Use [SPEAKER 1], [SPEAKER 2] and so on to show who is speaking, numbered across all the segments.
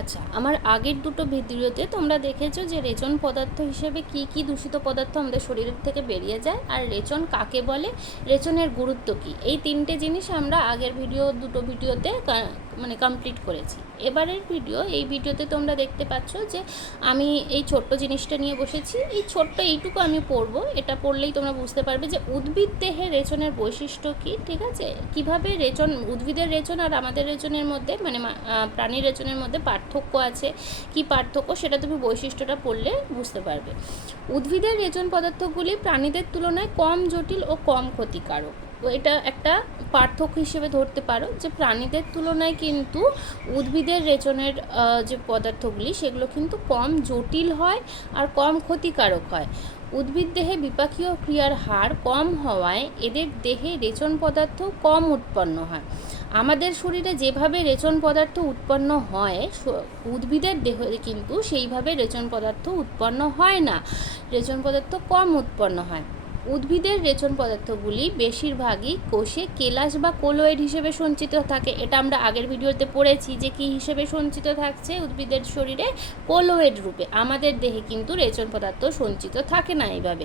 [SPEAKER 1] আচ্ছা আমার আগের দুটো ভিডিওতে তোমরা দেখেছ যে রেচন পদার্থ হিসেবে কি কি দূষিত পদার্থ আমাদের শরীর থেকে বেরিয়ে যায় আর রেচন কাকে বলে? রেচনের গুরুত্ব কি? এই তিনটে জিনিস আমরা আগের ভিডিও, দুটো ভিডিওতে মানে কমপ্লিট করেছি। এবারের ভিডিও এই ভিডিওতে তোমরা দেখতে পাচ্ছ যে আমি এই ছোট্ট জিনিসটা নিয়ে বসেছি। এই ছোট্ট এইটুকু আমি পড়ব। এটা পড়লেই তোমরা বুঝতে পারবে যে উদ্ভিদ দেহে রেচনের বৈশিষ্ট্য কি, ঠিক আছে? কীভাবে রেচন, উদ্ভিদের রেচন আর আমাদের রেচনের মধ্যে মানে প্রাণীর রেচনের মধ্যে পার্থক্য আছে? কি পার্থক্য? সেটা তুমি বৈশিষ্ট্যটা পড়লে বুঝতে পারবে। উদ্ভিদের রেচন পদার্থগুলি প্রাণীদের তুলনায় কম জটিল ও কম ক্ষতিকারক। এটা একটা পার্থক্য হিসেবে ধরতে পারো যে প্রাণীদের তুলনায় কিন্তু উদ্ভিদের রেচনের যে পদার্থগুলি, সেগুলো কিন্তু কম জটিল হয় আর কম ক্ষতিকারক হয়। উদ্ভিদ দেহে বিপাকীয় ক্রিয়ার হার কম হওয়ায় এদের দেহে রেচন পদার্থ কম উৎপন্ন হয়। আমাদের শরীরে যেভাবে রেচন পদার্থ উৎপন্ন হয় উদ্ভিদের দেহে কিন্তু সেইভাবে রেচন পদার্থ উৎপন্ন হয় না। রেচন পদার্থ কম উৎপন্ন হয়। উদ্ভিদের রেচন পদার্থগুলি বেশিরভাগই কোষে কেলাস বা কোলোয়েড হিসেবে সঞ্চিত থাকে। এটা আমরা আগের ভিডিওতে পড়েছি যে কি হিসেবে সঞ্চিত থাকছে উদ্ভিদের শরীরে কোলোয়েড রূপে। আমাদের দেহে কিন্তু রেচন পদার্থ সঞ্চিত থাকে না এইভাবে।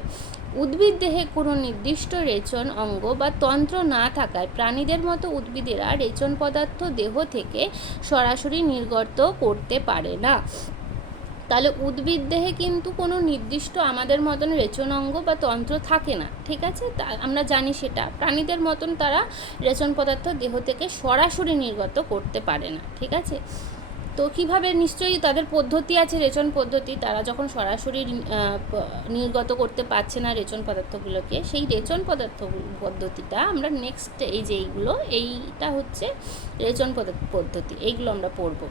[SPEAKER 1] উদ্ভিদ দেহে কোনো নির্দিষ্ট রেচন অঙ্গ বা তন্ত্র না থাকায় প্রাণীদের মতো উদ্ভিদেরা রেচন পদার্থ দেহ থেকে সরাসরি নির্গত করতে পারে না। তাহলে উদ্ভিদ দেহে কিন্তু কোনো নির্দিষ্ট আমাদের মতন রেচন অঙ্গ বা তন্ত্র থাকে না, ঠিক আছে? আমরা জানি সেটা। প্রাণীদের মতন তারা রেচন পদার্থ দেহ থেকে সরাসরি নির্গত করতে পারে না, ঠিক আছে? তো কীভাবে নিশ্চয়ই তাদের পদ্ধতি আছে, রেচন পদ্ধতি? তারা যখন সরাসরি নির্গত করতে পারছে না রেচন পদার্থগুলোকে, সেই রেচন পদার্থ পদ্ধতিটা আমরা নেক্সট এই যে এইগুলো, এইটা হচ্ছে রেচন পদার্থ পদ্ধতি, এইগুলো আমরা পড়ব।